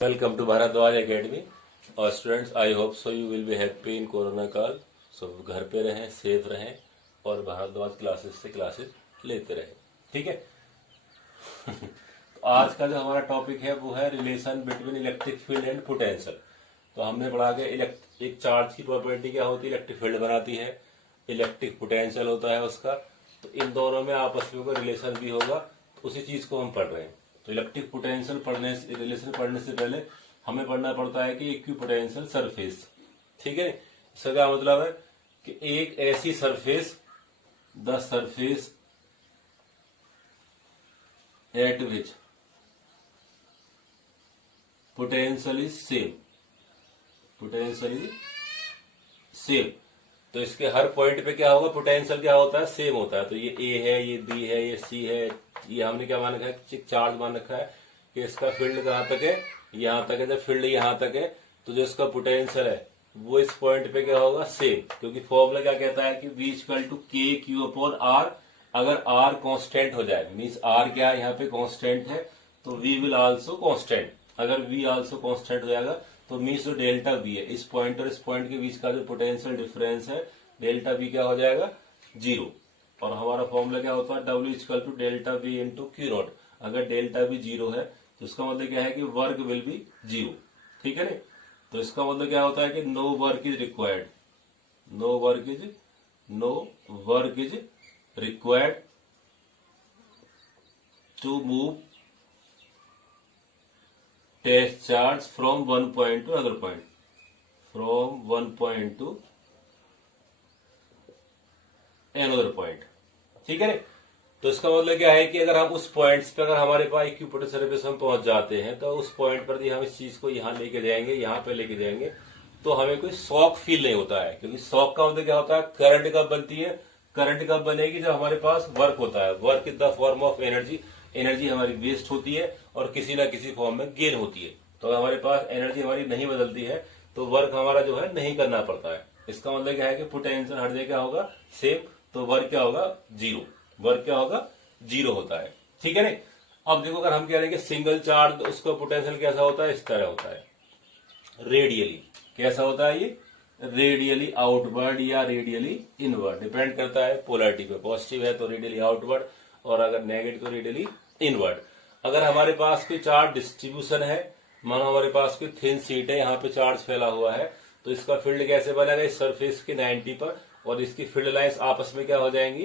Welcome to Bharadwaj Academy. और students, I hope so you will be happy in corona काल. सो घर पे रहें, सेफ रहें और भारद्वाज क्लासेस से क्लासेस लेते रहें. ठीक है. तो आज का जो हमारा टॉपिक है वो है relation between electric field and potential. तो हमने पढ़ा कि एक चार्ज की प्रॉपर्टी क्या होती है, इलेक्ट्रिक फील्ड बनाती है, इलेक्ट्रिक पोटेंशियल होता है उसका. तो इन दोनों में आपस में कोई रिलेशन भी होगा, तो उसी चीज को हम पढ़ रहे हैं. तो इलेक्ट्रिक पोटेंशियल रिलेशन पढ़ने से पहले हमें पढ़ना पड़ता है कि इक्विपोटेंशियल सरफेस. ठीक है. इसका क्या मतलब है कि एक ऐसी surface, the surface at which potential is same. Potential is same. तो इसके हर पॉइंट पे क्या होगा, पोटेंशियल क्या होता है, सेम होता है. तो ये ए है, ये बी है, ये सी है. ये हमने क्या मान रखा है, चार्ज मान रखा है कि इसका फील्ड कहां तक है, यहां तक है. जब फील्ड यहां तक है तो जो इसका पोटेंशियल है वो इस पॉइंट पे क्या होगा, सेम. क्योंकि फॉर्मूला क्या कहता है कि V इक्वल टू के क्यू अपॉन आर. अगर आर कांस्टेंट हो जाए, मीन्स आर क्या है यहाँ पे कांस्टेंट है, तो V विल आल्सो कांस्टेंट. अगर V आल्सो कांस्टेंट हो जाएगा तो मीन्स जो डेल्टा V है, इस पॉइंट और इस पॉइंट के बीच का जो पोटेंशियल डिफरेंस है, डेल्टा V क्या हो जाएगा, 0. और हमारा फॉर्मूला क्या होता है, W equal to delta V into Q naught. अगर डेल्टा V 0 है तो इसका मतलब क्या है कि वर्क विल बी 0. ठीक है ना. तो इसका मतलब क्या होता है कि no work is required. No work is required to move test charge from one point to other point. From one point to another point. ठीक है ना. तो इसका मतलब क्या है कि अगर हम उस पॉइंट्स पे, अगर हमारे पास इक्विपोटेंशियल सरफेस हम पहुंच जाते हैं, तो उस पॉइंट पर हम इस चीज को यहाँ लेके जाएंगे, यहाँ पे लेके जाएंगे, तो हमें कोई शॉक फील नहीं होता है. क्योंकि शॉक का मतलब क्या होता है, करंट कब बनती है, करंट कब बनेगी, जब हमारे पास वर्क होता है. Work is the form of energy. Energy हमारी वेस्ट होती है और किसी ना किसी फॉर्म में गेन होती है. तो अगर हमारे पास एनर्जी हमारी नहीं बदलती है तो वर्क हमारा जो है नहीं करना पड़ता है. इसका मतलब क्या है कि पोटेंशियल हर जगह क्या होगा, सेम. तो वर्क क्या होगा, 0. वर्क क्या होगा, 0 होता है. ठीक है ना. अब देखो, अगर हम कह रहे हैं कि सिंगल चार्ज, उसका पोटेंशियल कैसा होता है, इस तरह होता है, रेडियली. कैसा होता है ये, रेडियली आउटवर्ड या रेडियली इनवर्ड. डिपेंड करता है पोलैरिटी पे. पॉजिटिव है तो रेडियली आउटवर्ड, और अगर नेगेटिव तो रेडियली इनवर्ड. अगर हमारे पास कोई चार्ज डिस्ट्रीब्यूशन है, मानो हमारे पास कोई थिन शीट है, यहाँ पे चार्ज फैला हुआ है, तो इसका फील्ड कैसे बनेगा, इस सरफेस के 90 पर, और इसकी फील्ड लाइंस आपस में क्या हो जाएंगी,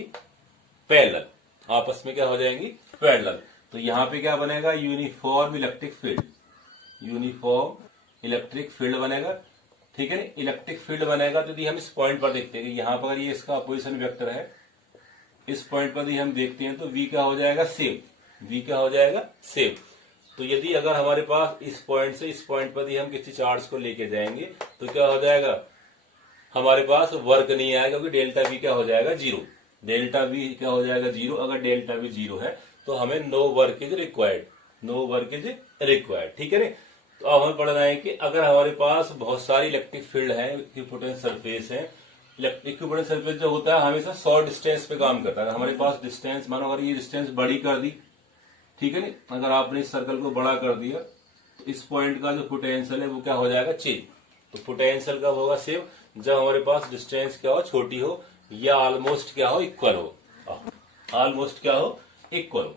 पैरेलल. आपस में क्या हो जाएंगी, पैरेलल. तो यहाँ पे क्या बनेगा, uniform electric field. Uniform electric field बनेगा. ठीक है ना. इलेक्ट्रिक फील्ड बनेगा. तो यदि हम इस पॉइंट पर देखते हैं कि यहाँ पर ये इसका अपोजिशन वेक्टर है, इस पॉइंट पर यदि हम देखते हैं तो V क्या हो जाएगा, सेम. V क्या हो जाएगा, सेम. तो यदि अगर हमारे पास इस पॉइंट से इस पॉइंट पर हम किसी चार्ज को लेके जाएंगे तो क्या हो जाएगा, हमारे पास वर्क नहीं आएगा, क्योंकि डेल्टा V क्या हो जाएगा, 0. डेल्टा V क्या हो जाएगा, 0. अगर डेल्टा V 0 है तो हमें no work is required. No work is required. ठीक है ना. तो अब हमें पढ़ना है कि अगर हमारे पास बहुत सारी इलेक्ट्रिक फील्ड है, इक्विपोटेंशियल सरफेस है. इक्विपोटेंशियल सरफेस जो होता है हमेशा शॉर्ट डिस्टेंस पे काम करता है. हमारे पास डिस्टेंस, मानो अगर ये डिस्टेंस बड़ी कर दी, ठीक है ना, अगर आपने इस सर्कल को बड़ा कर दिया तो इस पॉइंट का जो पोटेंशियल है वो क्या हो जाएगा, चेंज. तो पोटेंशियल कब होगा, सेम, जब हमारे पास डिस्टेंस क्या हो, छोटी हो, या ऑलमोस्ट क्या हो, इक्वल हो. ऑलमोस्ट क्या हो, इक्वल हो.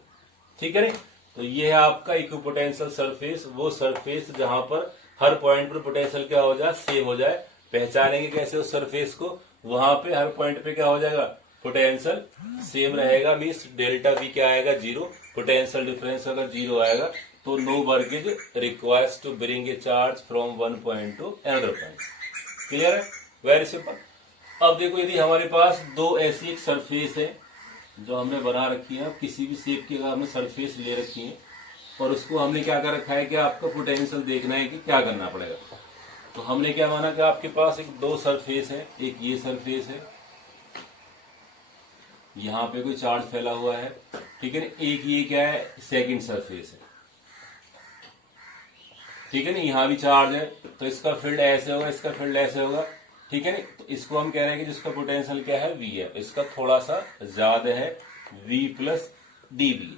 ठीक है ना. तो ये है आपका इक्विपोटेंशियल सरफेस, वो सरफेस जहां पर हर पॉइंट पर पोटेंशियल क्या हो जाए, सेम हो जाए. पहचानेंगे कैसे उस सरफेस को, वहां पे हर पॉइंट पे क्या हो जाएगा, पोटेंशियल सेम रहेगा. मीन्स डेल्टा V क्या आएगा, 0. पोटेंशियल डिफरेंस अगर 0 आएगा तो no work is requires to bring a charge from one point to another point. Clear है, वेरी सिंपल. अब देखो, यदि हमारे पास दो ऐसी एक सरफेस है जो हमने बना रखी है, किसी भी शेप की अगर हमने सरफेस ले रखी है, और उसको हमने क्या कर रखा है कि आपका पोटेंशियल देखना है कि क्या करना पड़ेगा. तो हमने क्या माना कि आपके पास एक दो सरफेस है, एक ये सरफेस है, यहाँ पे कोई चार्ज फैला हुआ है, ठीक है ना. एक ये क्या है, सेकंड सरफेस है, ठीक है ना. यहाँ भी चार्ज है, तो इसका फील्ड ऐसे होगा, इसका फील्ड ऐसे होगा. ठीक है ना. तो इसको हम कह रहे हैं कि जिसका पोटेंशियल क्या है, V है. इसका थोड़ा सा ज्यादा है, V प्लस dV.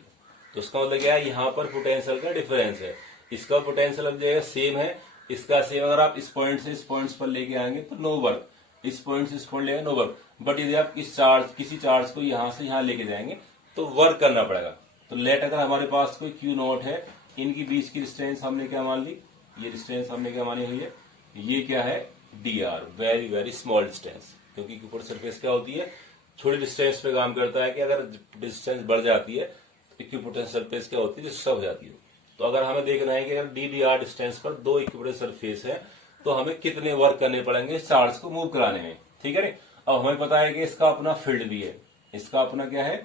तो उसका मतलब क्या है, यहाँ पर पोटेंशियल का डिफरेंस है. इसका पोटेंशियल लग जाएगा सेम है, इसका सेम। अगर आप इस पॉइंट से इस पॉइंट पर लेके आएंगे तो नो वर्क, इस पॉइंट से इस पॉइंट लेंगे नो वर्क। बट यदि आप किसी चार्ज को यहां से यहां लेके जाएंगे तो वर्क करना पड़ेगा। तो लेट अगर हमारे पास कोई क्यू नॉट है, इनकी बीच की डिस्टेंस हमने क्या मान ली, ये डिस्टेंस हमने क्या मानी हुई है, ये क्या है D R, very very small distance. क्योंकि इक्विपोटेंशियल सरफेस क्या होती है, छोटी डिस्टेंस पे काम करता है कि अगर डिस्टेंस बढ़ जाती है तो इक्विपोटेंशियल सरफेस क्या होती है, डिस्टर्ब हो जाती है। तो अगर हमें देखना है कि अगर डी डी आर डिस्टेंस पर दो इक्विपोटेंशियल सरफेस है तो हमें कितने वर्क करने पड़ेंगे चार्ज को मूव कराने में, ठीक है ना। अब हमें पता है कि इसका अपना फील्ड भी है, इसका अपना क्या है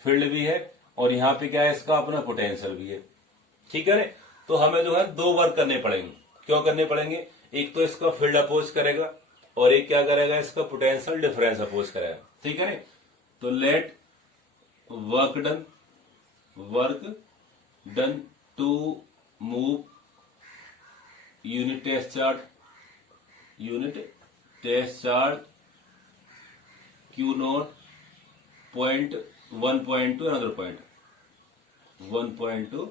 फील्ड भी है, और यहाँ पे क्या है इसका अपना पोटेंशियल भी है, ठीक है ना। तो हमें जो है दो वर्क करने पड़ेंगे। क्यों करने पड़ेंगे, एक तो इसका फील्ड अपोज करेगा और एक क्या करेगा, इसका पोटेंशियल डिफरेंस अपोज करेगा, ठीक है ना। तो let work done to move unit test charge q naught point 1 to another point, 1 to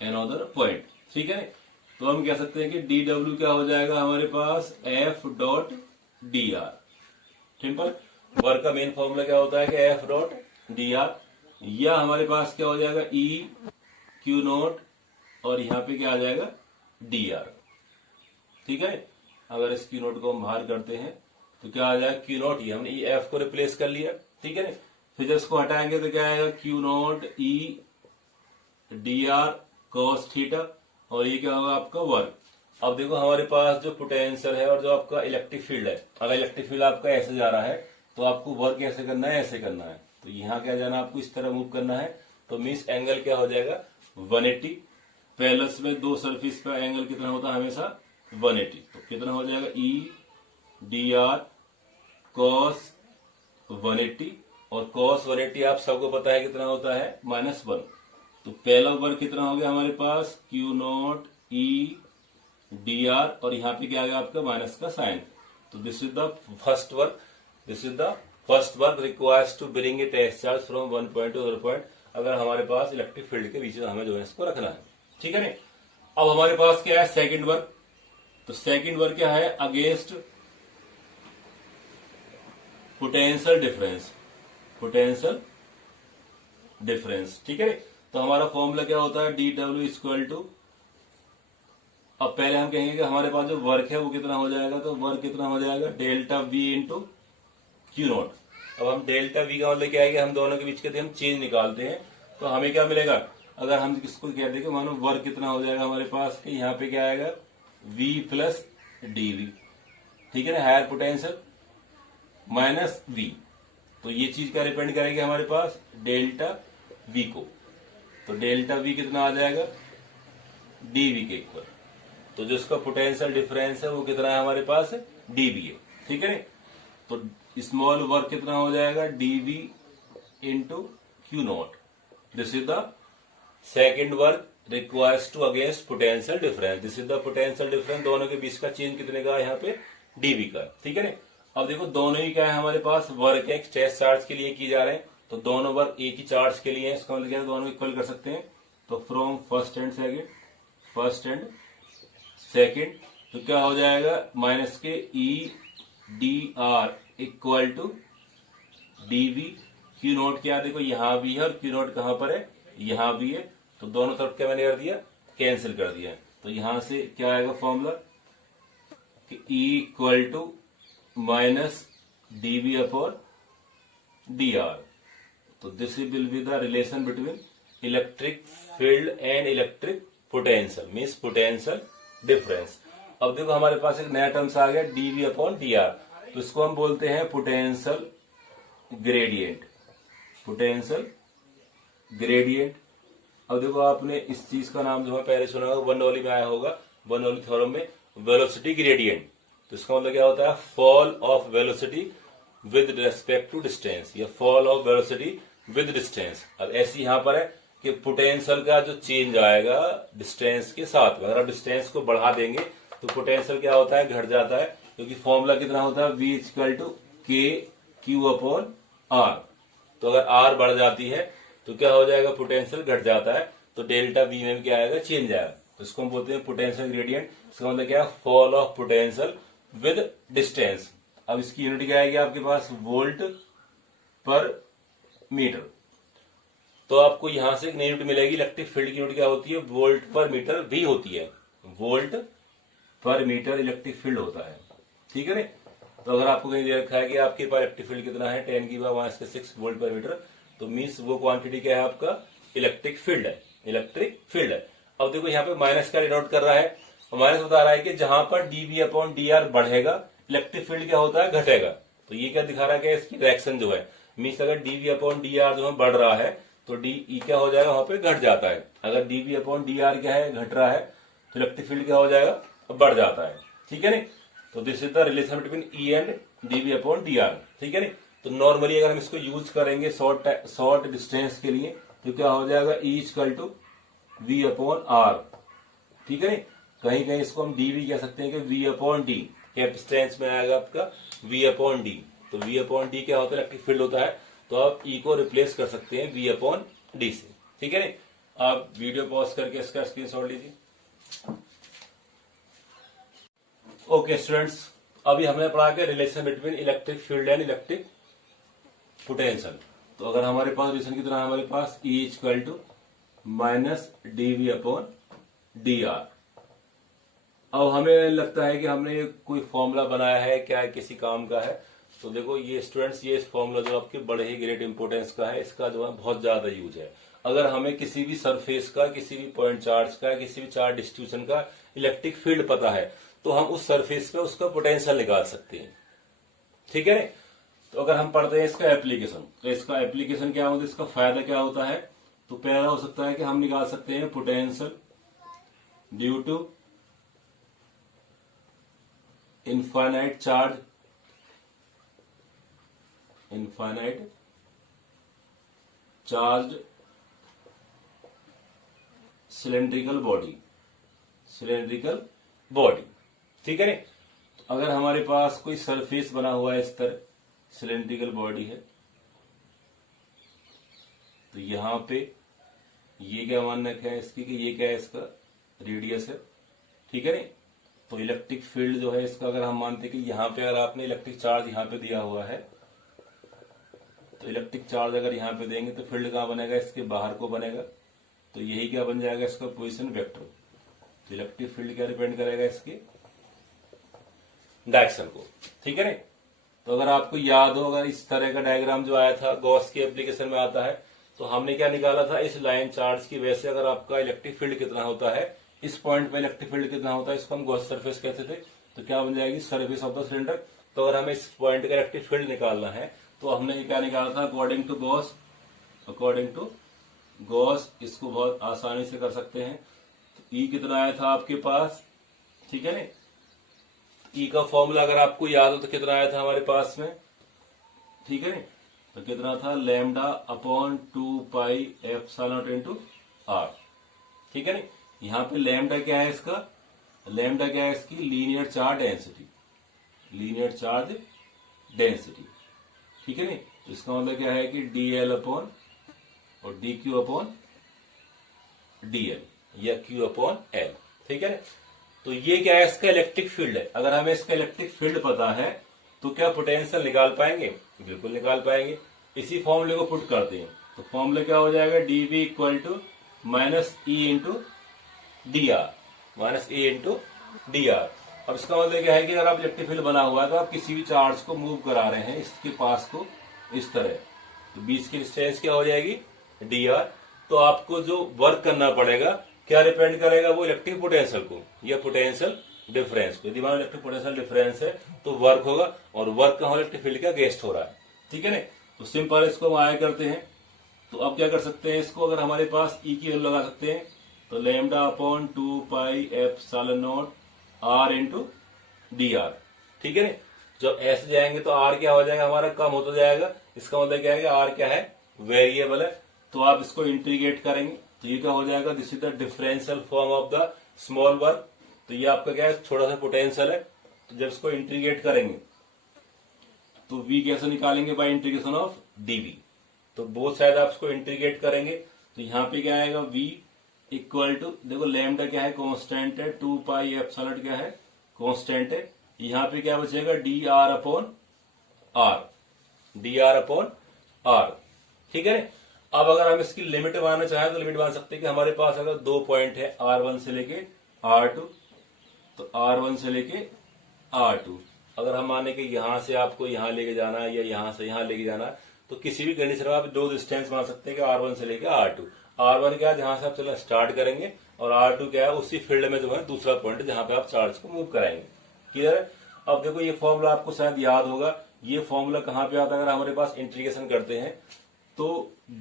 another point, ठीक है। तो हम कह सकते हैं कि डी डब्ल्यू क्या हो जाएगा हमारे पास F dot D R. Simple, work का मेन फॉर्मूला क्या होता है कि एफ डॉट डी आर, या हमारे पास क्या हो जाएगा ई क्यू नॉट और यहाँ पे क्या आ जाएगा डी आर, ठीक है। अगर इस क्यू नॉट को हम बाहर करते हैं तो क्या आ जाएगा क्यू नॉट, ये हमने एफ को रिप्लेस कर लिया, ठीक है ना। फिर जब इसको हटाएंगे तो क्या आएगा Q naught E D R cos theta, और ये क्या होगा आपका वर्क। अब देखो हमारे पास जो पोटेंशियल है और जो आपका इलेक्ट्रिक फील्ड है, अगर इलेक्ट्रिक फील्ड आपका ऐसे जा रहा है तो आपको वर्क ऐसे करना है, ऐसे करना है। तो यहाँ क्या जाना, आपको इस तरह मूव करना है। तो मीन्स एंगल क्या हो जाएगा 180, पैरेलल्स में दो सरफेस का एंगल कितना होता है हमेशा 180। तो कितना हो जाएगा ई डी आर कॉस 180, और कॉस 180 आप सबको पता है कितना होता है -1। तो पहला वर्क कितना हो गया हमारे पास Q naught E D R, और यहाँ पे क्या आ गया आपका माइनस का साइन। तो this is the first work requires to bring a test charge from 1 point to other point। अगर हमारे पास इलेक्ट्रिक फील्ड के बीच में हमें जो है इसको रखना है, ठीक है ना। अब हमारे पास क्या है सेकंड वर्क। तो सेकंड वर्क क्या है अगेंस्ट पोटेंशियल डिफरेंस, ठीक है। तो हमारा फॉर्मूला क्या होता है डी डब्ल्यू इक्वल टू, अब पहले हम कहेंगे कि हमारे पास जो वर्क है वो कितना हो जाएगा, तो वर्क कितना हो जाएगा delta we into Q not. अब हम डेल्टा वी का मतलब क्या है कि हम दोनों के बीच के हम चेंज निकालते हैं, तो हमें क्या मिलेगा, अगर हम किसको कह दें कि मानो वर्क कितना हो जाएगा हमारे पास कि यहाँ पे क्या आएगा वी प्लस डी वी, ठीक है ना, हायर पोटेंशियल माइनस वी। तो ये चीज क्या डिपेंड करेगी हमारे पास डेल्टा वी को। तो डेल्टा वी कितना आ जाएगा डीवी के इक्वल। तो जो इसका पोटेंशियल डिफरेंस है वो कितना है हमारे पास डीवी है, ठीक है। तो स्मॉल वर्क कितना हो जाएगा dV into Q naught. This is the second work requires to against potential difference. This is the potential difference, दोनों के बीच का चेंज कितने का यहाँ पे डीवी का, ठीक है ना। अब देखो दोनों ही क्या है हमारे पास वर्क है, टेस्ट चार्ज के लिए की जा रहे हैं, तो दोनों वर्क एक ही चार्ज के लिए है, इसका मतलब क्या है दोनों इक्वल कर सकते हैं। तो फ्रॉम फर्स्ट एंड सेकेंड तो क्या हो जाएगा माइनस के E D r equal to dV q naught. क्या देखो यहाँ भी है और क्यू नॉट कहां पर है, यहाँ भी है। तो दोनों तरफ क्या मैंने कर दिया कैंसिल कर दिया। तो यहां से क्या आएगा फॉर्मूला कि E equal to minus d v upon D R. तो this will be the relation between electric field and electric potential, means potential difference. अब देखो हमारे पास एक नया टर्म्स आ गया डीवी अपॉन डी आर, तो इसको हम बोलते हैं पोटेंशियल ग्रेडियंट। अब देखो आपने इस चीज का नाम जो है पहले सुना होगा, बर्नौली में आया होगा, बर्नौली थ्योरम में वेलोसिटी ग्रेडियंट। तो इसका मतलब क्या होता है fall of velocity with respect to distance, या fall of velocity with distance. अब ऐसी यहां पर है कि पोटेंशियल का जो चेंज आएगा डिस्टेंस के साथ, अगर आप डिस्टेंस को बढ़ा देंगे तो पोटेंशियल क्या होता है घट जाता है, क्योंकि फॉर्मूला कितना होता है V इक्वल टू के क्यू अपॉन आर। तो अगर आर बढ़ जाती है तो क्या हो जाएगा पोटेंशियल घट जाता है। तो तो डेल्टा वी में भी क्या आएगा, चेंज आएगा। तो इसको हम बोलते हैं पोटेंशियल ग्रेडियंट। इसका मतलब क्या है, fall of potential with distance. अब इसकी यूनिट क्या आएगी आपके पास, वोल्ट पर मीटर। तो आपको यहां से एक नई यूनिट मिलेगी। इलेक्ट्रिक फील्ड की यूनिट क्या होती है, वोल्ट पर मीटर भी होती है। वोल्ट पर मीटर इलेक्ट्रिक फील्ड होता है, ठीक है ना। तो अगर आपको कहीं दे रखा है कि आपके पास इलेक्ट्रिक फील्ड कितना है, 10⁻⁶ वोल्ट पर मीटर, तो मीन्स वो क्वांटिटी क्या है आपका, इलेक्ट्रिक फील्ड है, इलेक्ट्रिक फील्ड है। अब देखो यहाँ पे माइनस का डिनोट कर रहा है, माइनस बता रहा है कि जहां पर dV/dr बढ़ेगा इलेक्ट्रिक फील्ड क्या होता है, घटेगा। तो ये क्या दिखा रहा है कि इसकी डायरेक्शन जो है, मीन्स अगर dV/dr जो है बढ़ रहा है तो डी क्या हो जाएगा, वहां पे घट जाता है। अगर dV/dr क्या है, घट रहा है, तो इलेक्ट्रिक फील्ड क्या हो जाएगा, बढ़ जाता है, ठीक है नी। तो this is the relation between E and dV/dr, ठीक है नी। तो नॉर्मली अगर हम इसको यूज करेंगे शॉर्ट डिस्टेंस के लिए, तो क्या हो जाएगा, E=V/R, ठीक है नी। कहीं कहीं इसको हम dV कह सकते हैं कि V/D, कैपेसिटेंस में आएगा आपका V/D। तो V/D क्या होता है, इलेक्ट्रिक फील्ड होता है। तो आप E को रिप्लेस कर सकते हैं V/D से, ठीक है नी। आप वीडियो पॉज करके इसका स्क्रीनशॉट लीजिए। ओके स्टूडेंट्स, अभी हमने पढ़ा के relation between electric field and electric potential. तो अगर हमारे पास रिलेशन कितना है, हमारे पास E=-dV/dr। अब हमें लगता है कि हमने कोई फॉर्मूला बनाया है, क्या किसी काम का है। तो देखो ये स्टूडेंट्स, ये फॉर्मूला जो आपके बड़े ही ग्रेट इंपोर्टेंस का है, इसका जो है बहुत ज्यादा यूज है। अगर हमें किसी भी सरफेस का, किसी भी पॉइंट चार्ज का, किसी भी चार्ज डिस्ट्रीब्यूशन का इलेक्ट्रिक फील्ड पता है, तो हम उस सरफेस पे उसका पोटेंशियल निकाल सकते हैं, ठीक है। तो अगर हम पढ़ते हैं इसका एप्लीकेशन, तो इसका एप्लीकेशन क्या होता है, इसका फायदा क्या होता है। तो पहला हो सकता है कि हम निकाल सकते हैं potential due to infinite charge, infinite charge cylindrical body, cylindrical body, ठीक है नी। अगर हमारे पास कोई सरफेस बना हुआ है इस तरह, सिलेंड्रिकल बॉडी है, तो यहां पे ये क्या मानक है इसकी कि ये क्या है, इसका रेडियस है, ठीक है नी। तो इलेक्ट्रिक फील्ड जो है इसका अगर हम मानते हैं कि यहां पे अगर आपने इलेक्ट्रिक चार्ज यहां पे दिया हुआ है, तो इलेक्ट्रिक चार्ज अगर यहां पे देंगे तो फील्ड कहां बनेगा, इसके बाहर को बनेगा। तो यही क्या बन जाएगा, इसका पोजीशन वेक्टर। तो इलेक्ट्रिक फील्ड क्या डिपेंड करेगा, इसके डायरेक्शन को, ठीक है नी। तो अगर आपको याद हो, अगर इस तरह का डायग्राम जो आया था गॉस की एप्लीकेशन में आता है, तो हमने क्या निकाला था, इस लाइन चार्ज की वजह से अगर आपका इलेक्ट्रिक फील्ड कितना होता है, इस पॉइंट पे इलेक्ट्रिक फील्ड कितना होता है, इसको हम गॉस सरफेस कहते थे। तो क्या बन जाएगी, सरफेस ऑफ द सिलेंडर। तो अगर हमें इस पॉइंट का इलेक्ट्रिक फील्ड निकालना है, तो हमने क्या निकाला था, according to Gauss, according to Gauss इसको बहुत आसानी से कर सकते हैं। तो ई कितना आया था आपके पास, ठीक है ना। ई का फॉर्मूला अगर आपको याद हो तो कितना आया था हमारे पास में, ठीक है ना। तो कितना था, λ/2πε0 r, ठीक है ना। यहाँ पे लैम्डा क्या है इसका, लैम्डा क्या है इसकी, linear charge density, linear charge density, ठीक है ना। तो इसका मतलब क्या है कि dl/ और dq/dl या q/l, ठीक है ना। तो ये क्या है, इसका इलेक्ट्रिक फील्ड है। अगर हमें इसका इलेक्ट्रिक फील्ड पता है तो क्या पोटेंशियल निकाल पाएंगे, बिल्कुल निकाल पाएंगे। इसी फॉर्मूले को पुट करते हैं, तो फॉर्मूला क्या हो जाएगा, dV = -E/dr, अब इसका मतलब क्या है कि अगर आप इलेक्ट्रिक फील्ड बना हुआ है तो आप किसी भी चार्ज को मूव करा रहे हैं इसके पास को इस तरह, तो बीच की डिस्टेंस क्या हो जाएगी, dr। तो आपको जो वर्क करना पड़ेगा क्या डिपेंड करेगा, वो इलेक्ट्रिक पोटेंशियल को या पोटेंशियल डिफरेंस को। यदि मान इलेक्ट्रिक पोटेंशियल डिफरेंस है तो वर्क होगा, और वर्क का इलेक्ट्रिक फील्ड का अगेंस्ट हो रहा है, ठीक है ना। तो सिंपल इसको हम आया करते हैं। तो अब क्या कर सकते हैं इसको, अगर हमारे पास ई की वैल्यू लगा सकते हैं, तो λ/2πε0 r/dr, ठीक है ना। जब ऐसे जाएंगे तो आर क्या हो जाएगा, हमारा कम होता जाएगा। इसका मतलब क्या है कि आर क्या है, वेरिएबल है। तो आप इसको इंटीग्रेट करेंगे तो ये क्या हो जाएगा, this is the differential form of the small work. तो ये आपका क्या है, छोटा सा पोटेंशियल है। तो जब इसको इंटीग्रेट करेंगे तो v कैसे निकालेंगे, बाय इंटीग्रेशन ऑफ dv। तो बोथ साइड आप इसको इंटीग्रेट करेंगे तो यहाँ पे क्या आएगा, v इक्वल टू, देखो लैम्डा क्या है, कांस्टेंट है, 2 पाई एप्सिलॉन क्या है, कांस्टेंट है। यहां पे क्या बचेगा, d r upon r, d r upon r, ठीक है ना। अब अगर हम इसकी लिमिट मानना चाहें तो लिमिट मान सकते हैं कि हमारे पास अगर 2 पॉइंट है R1 से लेके R2, तो R1 से लेके R2, अगर हम माने कि यहां से आपको यहां लेके जाना है या यहां से यहां लेके जाना है, तो किसी भी कंडीशन में आप दो डिस्टेंस मान सकते हैं कि R1 से लेके R2। R1 क्या है, जहां से आप चलना स्टार्ट करेंगे, और R2 क्या है, उसी फील्ड में जो है दूसरा पॉइंट जहां पे आप चार्ज को मूव कराएंगे। क्लियर है। अब देखो ये फॉर्मूला आपको शायद याद होगा, ये फॉर्मूला कहां पे आता है, अगर हमारे पास इंटीग्रेशन करते हैं तो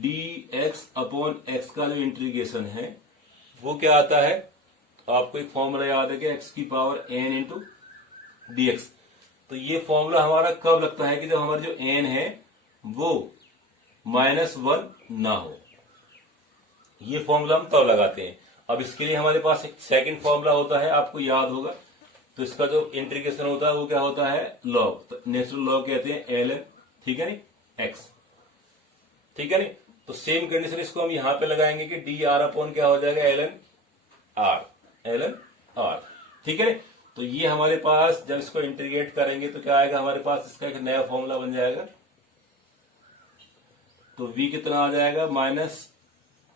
dx अपॉन x का जो इंटीग्रेशन है वो क्या आता है, आपको एक फॉर्मूला याद है कि x की पावर n इंटू dx। तो ये फॉर्मूला हमारा कब लगता है कि जब हमारा जो n है वो -1 ना हो, ये फॉर्मूला हम तब लगाते हैं। अब इसके लिए हमारे पास एक सेकंड फॉर्मूला होता है, आपको याद होगा, तो इसका जो इंटीग्रेशन होता है वो क्या होता है, लॉग, तो नेचुरल लॉग कहते हैं ln, ठीक है नी, x, ठीक है नी। तो सेम कंडीशन इसको हम यहां पे लगाएंगे कि डी आर अपॉन क्या हो जाएगा, ln r, ठीक है नी। तो ये हमारे पास जब इसको इंटीग्रेट करेंगे तो क्या आएगा, हमारे पास इसका एक नया फॉर्मूला बन जाएगा। तो v कितना आ जाएगा, minus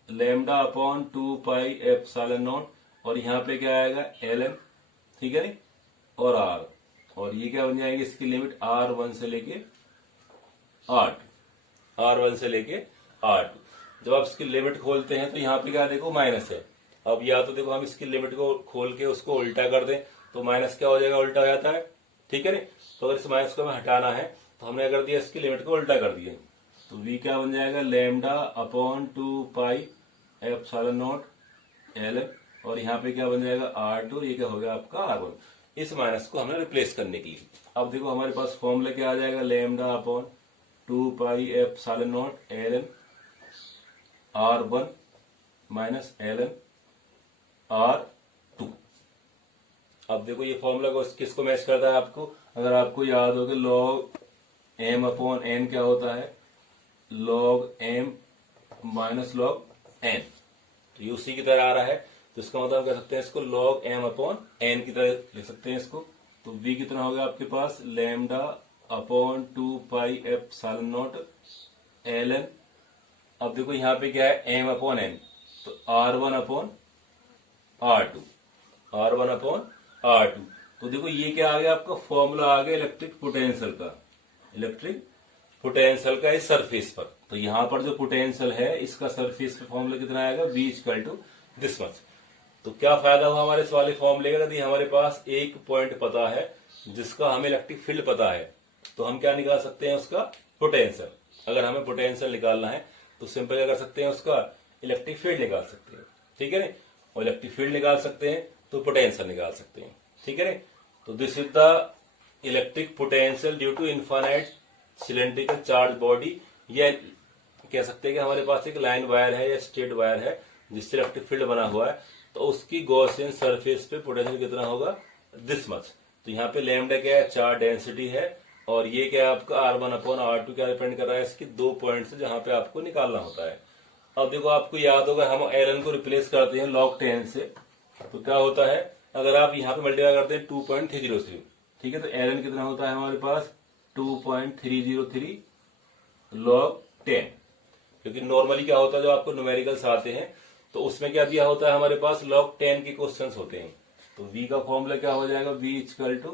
lambda upon 2 pi epsilon not, और यहां पे क्या आएगा ln, ठीक है नी, और r, और ये क्या बन जाएंगे, इसकी लिमिट R1 से लेके R1 से लेके R2। जब आप इसकी लिमिट खोलते हैं तो यहाँ पे क्या देखो माइनस है। अब या तो देखो हम इसकी लिमिट को खोल के उसको उल्टा कर दें तो माइनस क्या हो जाएगा, उल्टा हो जाता है, ठीक है नी। तो अगर इस माइनस को हमें हटाना है तो हमने अगर दिया इसकी लिमिट को उल्टा कर दिया, तो v क्या बन जाएगा, lambda upon 2 pi epsilon naught ln, और यहाँ पे क्या बन जाएगा R2, ये क्या हो गया आपका R1। इस माइनस को हमने रिप्लेस करने की। अब देखो हमारे पास फॉर्मूला क्या आ जाएगा, lambda upon 2 pi epsilon naught ln R1 minus ln R2। अब देखो ये फॉर्मूला को किसको मैच करता है, आपको अगर आपको याद हो कि log m अपॉन n क्या होता है, log m minus log n, तो ये उसी की तरह आ रहा है। तो इसका मतलब हम कह सकते हैं इसको log m अपॉन n की तरह लिख सकते हैं इसको। तो v कितना होगा आपके पास, lambda upon 2 pi epsilon naught ln, अब देखो यहाँ पे क्या है m अपॉन n, तो R1 upon R2, R1 upon R2। तो देखो ये क्या आ गया आपका फॉर्मूला आ गया इलेक्ट्रिक पोटेंशियल का, इलेक्ट्रिक पोटेंशियल का इस सरफेस पर। तो यहां पर जो पोटेंशियल है इसका सरफेस पे फॉर्मूला कितना आएगा, v equal to this much. तो क्या फायदा हुआ हमारे इस वाले फॉर्मूले का, यदि हमारे पास एक पॉइंट पता है जिसका हमें इलेक्ट्रिक फील्ड पता है तो हम क्या निकाल सकते हैं, उसका पोटेंशियल। अगर हमें पोटेंशियल निकालना है तो सिंपल क्या कर सकते हैं, उसका इलेक्ट्रिक फील्ड निकाल सकते हैं, ठीक है ना। और इलेक्ट्रिक फील्ड निकाल सकते हैं तो पोटेंशियल निकाल सकते हैं, ठीक है ना। तो this is the electric potential due to infinite cylindrical charge body. या कह सकते हैं कि हमारे पास एक लाइन वायर है या स्ट्रेट वायर है जिससे इलेक्ट्रिक फील्ड बना हुआ है, तो उसकी गॉसियन सरफेस पे पोटेंशियल कितना होगा, दिस मच। तो यहाँ पे लैम्डा क्या है, चार्ज डेंसिटी है, और ये क्या है आपका R1 अपॉन R2 क्या डिपेंड कर रहा है, इसकी 2 पॉइंट से जहां पे आपको निकालना होता है। अब देखो आपको याद होगा हम ln को रिप्लेस करते हैं log 10 से, तो क्या होता है, अगर आप यहाँ पे मल्टीप्लाई करते हैं 2.303, ठीक है, तो ln कितना होता है हमारे पास 2.303 log 10। क्योंकि नॉर्मली क्या होता है, जो आपको न्यूमेरिकल्स आते हैं तो उसमें क्या दिया होता है हमारे पास log 10 के क्वेश्चंस होते हैं। तो v का फॉर्मूला क्या हो जाएगा, v equal to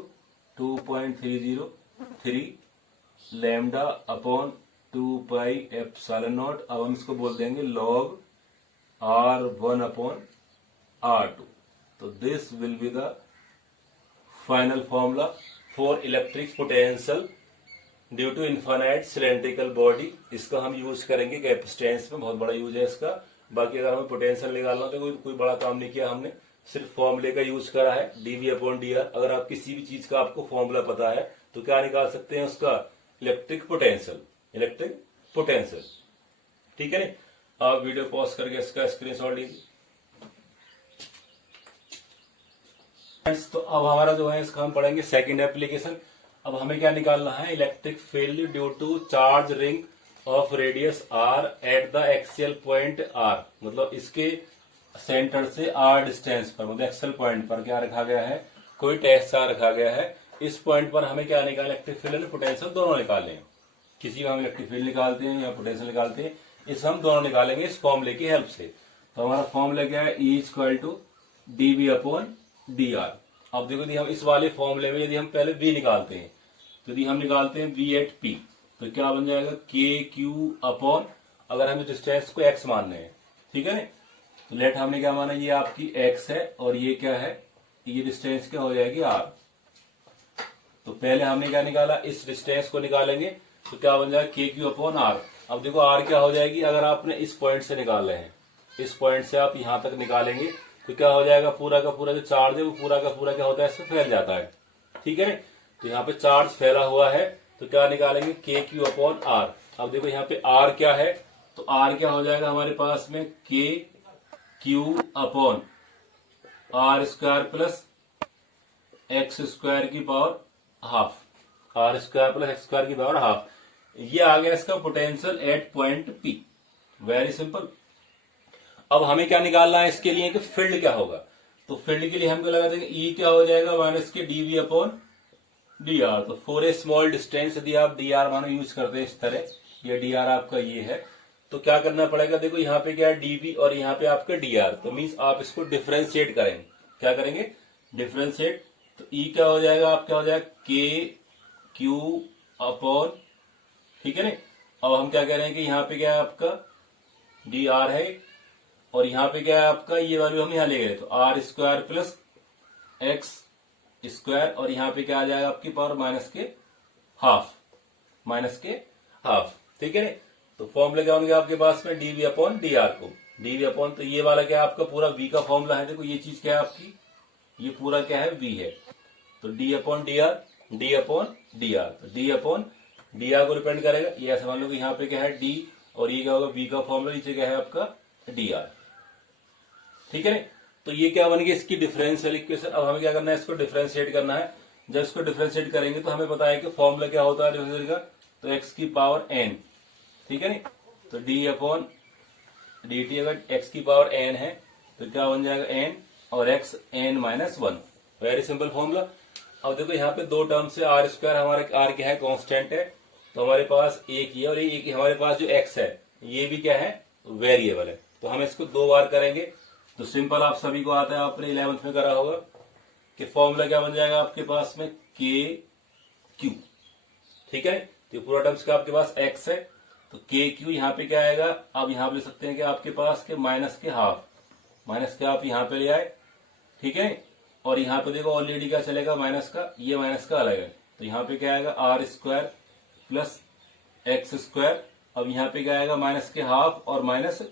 2.303 lambda upon 2 pi epsilon naught. अब हम इसको बोल देंगे log R1 अपॉन R2। तो this will be the final formula for electric potential due to infinite cylindrical body. इसका हम यूज करेंगे कैपेसिटेंस में, बहुत बड़ा यूज है इसका। बाकी अगर हमें पोटेंशियल निकालना तो कोई बड़ा काम नहीं किया हमने, सिर्फ फॉर्मूले का यूज करा है dv अपॉन dr। अगर आप किसी भी चीज का आपको फॉर्मूला पता है तो क्या निकाल सकते हैं, उसका इलेक्ट्रिक पोटेंशियल, इलेक्ट्रिक पोटेंशियल, ठीक है ना। आप वीडियो पॉज करके इसका स्क्रीनशॉट लीजिए। तो अब हमारा जो है इसका हम पढ़ेंगे सेकंड एप्लीकेशन। अब हमें क्या निकालना है, electric field due to charge ring of radius r at the axial point r। मतलब इसके सेंटर से आर डिस्टेंस पर, मतलब एक्सल पॉइंट पर क्या रखा गया है, कोई टेस्ट चार्ज रखा गया है। इस पॉइंट पर हमें क्या निकालना, इलेक्ट्रिक फील्ड और पोटेंशियल दोनों निकालने हैं। किसी में हम इलेक्ट्रिक फील्ड निकालते हैं या पोटेंशियल निकालते हैं, इस हम दोनों निकालेंगे इस फॉर्मूले की हेल्प से। तो हमारा फॉर्मूला क्या है, E equal to dV upon dr। अब देखो यदि हम इस वाले फॉर्मूले में यदि हम पहले V निकालते हैं, तो यदि हम निकालते हैं V एट P, तो क्या बन जाएगा KQ अपॉन, अगर हम डिस्टेंस को x मानने हैं, ठीक है ना, तो लेट हमने क्या माना, ये आपकी x है और ये क्या है, ये डिस्टेंस क्या हो जाएगी r। तो पहले हमने क्या निकाला, इस डिस्टेंस को निकालेंगे तो क्या बन जाएगा KQ अपॉन r। अब देखो r क्या हो जाएगी, अगर आपने इस पॉइंट से निकाल रहे हैं, इस पॉइंट से आप यहां तक निकालेंगे तो क्या हो जाएगा, पूरा का पूरा जो चार्ज है वो पूरा का पूरा क्या होता है, इससे फैल जाता है, ठीक है ना। तो यहाँ पे चार्ज फैला हुआ है तो क्या निकालेंगे, KQ अपॉन r। अब देखो यहाँ पे r क्या है, तो r क्या हो जाएगा हमारे पास में, KQ upon r square plus x square की power half, r square plus x square की पावर हाफ। ये आ गया इसका potential at point P। Very simple. अब हमें क्या निकालना है इसके लिए कि फील्ड क्या होगा, तो फील्ड के लिए हम क्या लगा देंगे, E क्या हो जाएगा माइनस के dV अपॉन dr। तो फॉर ए स्मॉल डिस्टेंस यदि आप dr मानो यूज करते हैं इस तरह, ये dr आपका ये है, तो क्या करना पड़ेगा, देखो यहाँ पे क्या है dV और यहाँ पे आपका dr, तो मीन्स आप इसको डिफ्रेंशिएट करेंगे, क्या करेंगे, डिफ्रेंशिएट। तो E क्या हो जाएगा, आप क्या हो जाएगा KQ अपॉन, ठीक है ना। अब हम क्या कह रहे हैं कि यहाँ पे क्या है आपका dr है और यहाँ पे क्या है आपका, ये वैल्यू हम यहाँ ले गए, तो r square plus x square और यहाँ पे क्या आ जाएगा आपकी पावर माइनस के हाफ, माइनस के हाफ, ठीक है ना। तो फॉर्मूला क्या होंगे आपके पास में, dV अपॉन dr को, dV अपॉन, तो ये वाला क्या है आपका पूरा V का फॉर्मूला है। देखो ये चीज क्या है आपकी, ये पूरा क्या है V है, तो d upon dr, d upon dr, तो d अपॉन dr को डिपेंड करेगा, ये ऐसा मान लो कि यहाँ पे क्या है d और ये क्या होगा V का फॉर्मूला, नीचे क्या है आपका dr, ठीक है ना। तो ये क्या बन गया इसकी डिफरेंशियल इक्वेशन। अब हमें क्या करना है, इसको डिफरेंशिएट करना है। जब इसको डिफरेंशिएट करेंगे तो हमें पता है कि फॉर्मूला क्या होता है डिफरेंशिएट का, तो x की पावर n, ठीक है ना। तो d अपॉन dt, अगर x की पावर n है तो क्या बन जाएगा n और x n minus 1। Very simple formula. अब देखो यहाँ पे दो टर्म से r स्क्वायर, हमारा r क्या है, कांस्टेंट है, तो हमारे पास एक ये और एक हमारे पास जो x है ये भी क्या है, वेरिएबल है। तो हम इसको दो बार करेंगे तो सिंपल आप सभी को आता है, आपने 11th में करा होगा कि फॉर्मूला क्या बन जाएगा आपके पास में KQ, ठीक है। तो पूरा टर्म्स का आपके पास x है तो KQ यहाँ पे क्या आएगा, अब यहाँ पे ले सकते हैं कि आपके पास के माइनस के हाफ, माइनस के आप यहाँ पे ले आए, ठीक है। और यहाँ पे देखो ऑलरेडी क्या चलेगा, माइनस का, ये माइनस का अलग है, तो यहाँ पे क्या आएगा r square plus x square. अब यहाँ पे क्या आएगा माइनस के हाफ और माइनस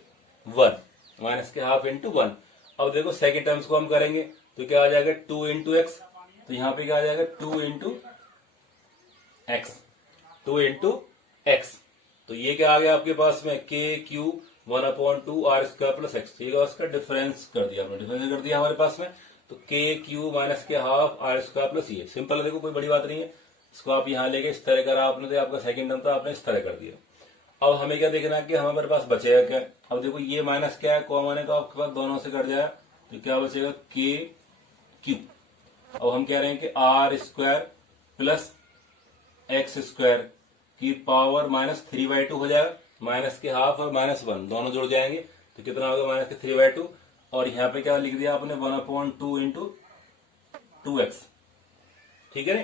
1, माइनस के हाफ इंटू 1। अब देखो सेकेंड टर्म्स को हम करेंगे तो क्या आ जाएगा 2 इंटू एक्स, तो यहाँ पे क्या आ जाएगा 2 इंटू एक्स, 2 इंटू एक्स। तो ये क्या आ गया आपके पास में KQ 1/2 r square plus x, ठीक है, उसका डिफरेंस कर दिया, आपने डिफरेंस कर दिया हमारे पास में, तो KQ माइनस के हाफ r स्क्वायर प्लस ये सिंपल है। देखो कोई बड़ी बात नहीं है, इसको आप यहाँ लेके इस तरह करा आपने, तो आपका सेकंड टर्म था आपने इस तरह कर दिया। अब हमें क्या देखना है कि हमारे पास बचेगा क्या। अब देखो ये माइनस क्या है, कॉमन है, तो आपके पास दोनों से कट जाए तो क्या बचेगा KQ। अब हम कह रहे हैं कि r square plus x square की पावर माइनस 3/2 हो जाएगा, माइनस के हाफ और माइनस 1 दोनों जुड़ जाएंगे तो कितना होगा माइनस के 3/2। और यहाँ पे क्या लिख दिया आपने 1/2 इंटू 2x, ठीक है ना।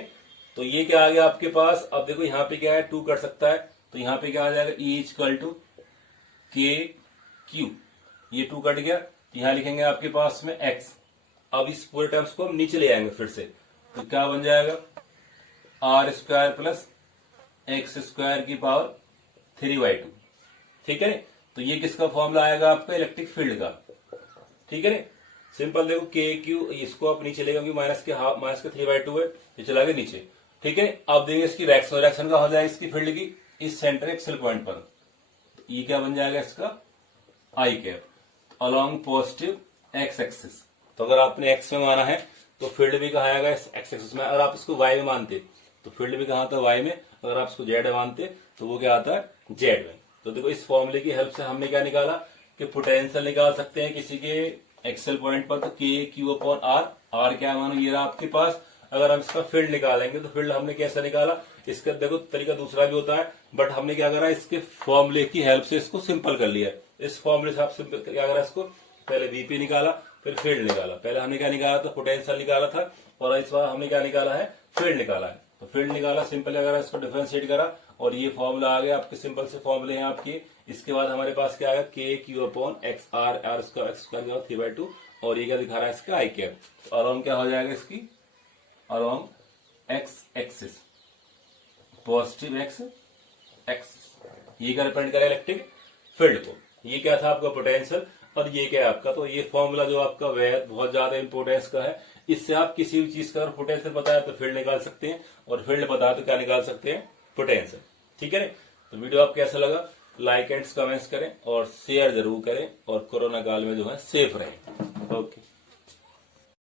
तो ये क्या आ गया आपके पास। अब देखो यहाँ पे क्या है 2 कट सकता है, तो यहाँ पे क्या आ जाएगा E इक्वल टू KQ, ये 2 कट गया, तो यहाँ लिखेंगे आपके पास में x। अब इस पूरे टर्म्स को हम नीचे ले आएंगे फिर से, तो क्या बन जाएगा r square plus x square की पावर 3/2, ठीक है। तो ये किसका फॉर्मूला आएगा आपका इलेक्ट्रिक फील्ड का, ठीक है। सिंपल देखो KQ, इसको आप नीचे ले जाओगे, माइनस के हाफ, माइनस के 3/2 है, ये चला गया नीचे, ठीक है। अब देंगे इसकी डायरेक्शन का हो जाएगा इसकी फील्ड की इस सेंटर एक्सल पॉइंट पर, तो ये क्या बन जाएगा इसका I cap along positive X axis. तो अगर आपने एक्स में माना है तो फील्ड भी कहा आएगा इस एक्स एक्सिस में। अगर आप इसको वाई में मानते तो फील्ड भी कहा आता है वाई में, अगर आप इसको जेड में मानते तो वो क्या आता है जेड में। तो देखो इस फॉर्मूले की हेल्प से हमने क्या निकाला कि पोटेंशियल निकाल सकते हैं किसी के एक्सेल पॉइंट पर, तो के क्यू अपॉन आर, आर क्या मानो ये रहा आपके पास। अगर हम इसका फील्ड निकालेंगे तो फील्ड हमने कैसे निकाला, इसका देखो तरीका दूसरा भी होता है, बट हमने क्या करा, इसके फॉर्मूले की हेल्प से इसको सिंपल कर लिया। इस फॉर्मूले से आप सिंपल क्या करा, इसको पहले वीपी निकाला, फिर फील्ड निकाला। पहले हमने क्या निकाला था, पोटेंशियल निकाला था, और इस बार हमने क्या निकाला है, फील्ड निकाला है। तो फील्ड निकाला, सिंपल अगर इसको डिफरेंशिएट करा और ये फॉर्मूला आ गया आपके, सिंपल से फॉर्मूले हैं आपके। इसके बाद हमारे पास क्या आएगा, k q upon x r, r इसका एक्स स्क्वायर 3/2, और ये क्या दिखा रहा है इसका आई कैप। तो अलोंग क्या हो जाएगा इसकी, along x axis, positive X axis, ये क्या रिप्रेजेंट करेगा, इलेक्ट्रिक फील्ड को। ये क्या था आपका पोटेंशियल, और ये क्या है आपका, तो ये फॉर्मूला जो आपका वह बहुत ज्यादा इंपोर्टेंस का है। इससे आप किसी भी चीज का अगर पोटेंशियल पता है तो फील्ड निकाल सकते हैं, और फील्ड पता है तो क्या निकाल सकते हैं, पोटेंशियल। ठीक है। तो वीडियो आपको कैसा लगा, लाइक एंड कमेंट्स करें और शेयर जरूर करें, और कोरोना काल में जो है सेफ रहें। ओके।